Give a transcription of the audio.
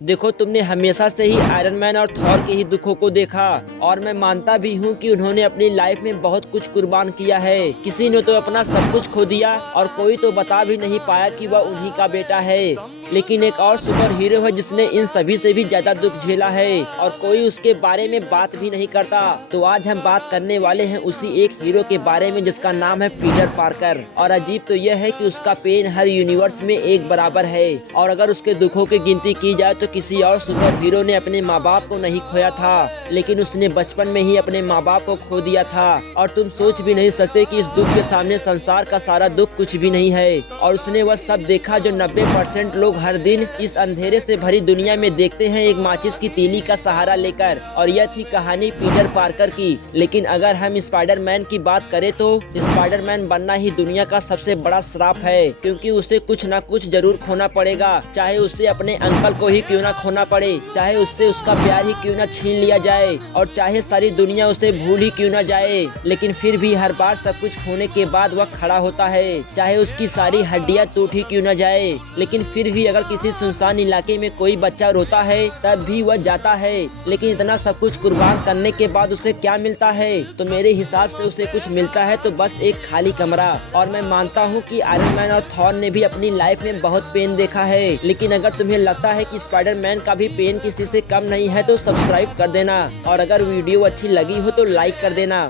देखो, तुमने हमेशा से ही आयरन मैन और थॉर के ही दुखों को देखा, और मैं मानता भी हूँ कि उन्होंने अपनी लाइफ में बहुत कुछ कुर्बान किया है। किसी ने तो अपना सब कुछ खो दिया और कोई तो बता भी नहीं पाया कि वह उन्हीं का बेटा है। लेकिन एक और सुपर हीरो है जिसने इन सभी से भी ज्यादा दुख झेला है और कोई उसके बारे में बात भी नहीं करता। तो आज हम बात करने वाले हैं उसी एक हीरो के बारे में जिसका नाम है पीटर पार्कर। और अजीब तो यह है कि उसका पेन हर यूनिवर्स में एक बराबर है, और अगर उसके दुखों की गिनती की जाए तो किसी और सुपर हीरो ने अपने माँ बाप को नहीं खोया था, लेकिन उसने बचपन में ही अपने माँ बाप को खो दिया था। और तुम सोच भी नहीं सकते कि इस दुख के सामने संसार का सारा दुख कुछ भी नहीं है। और उसने वह सब देखा जो 90% लोग हर दिन इस अंधेरे से भरी दुनिया में देखते हैं, एक माचिस की तीली का सहारा लेकर। और यह थी कहानी पीटर पार्कर की। लेकिन अगर हम स्पाइडरमैन की बात करें तो स्पाइडरमैन बनना ही दुनिया का सबसे बड़ा श्राप है, क्योंकि उसे कुछ न कुछ जरूर खोना पड़ेगा। चाहे उसे अपने अंकल को ही क्यों ना खोना पड़े, चाहे उससे उसका प्यार ही क्यों ना छीन लिया जाए, और चाहे सारी दुनिया उसे भूल ही क्यों ना जाए, लेकिन फिर भी हर बार सब कुछ खोने के बाद वह खड़ा होता है। चाहे उसकी सारी हड्डियां टूट ही क्यों ना जाए, लेकिन फिर भी अगर किसी सुनसान इलाके में कोई बच्चा रोता है तब भी वह जाता है। लेकिन इतना सब कुछ कुर्बान करने के बाद उसे क्या मिलता है? तो मेरे हिसाब से उसे कुछ मिलता है तो बस एक खाली कमरा। और मैं मानता हूँ कि आयरन मैन और थॉर ने भी अपनी लाइफ में बहुत पेन देखा है, लेकिन अगर तुम्हें लगता है कि स्पाइडरमैन का भी पेन किसी से कम नहीं है तो सब्सक्राइब कर देना, और अगर वीडियो अच्छी लगी हो तो लाइक कर देना।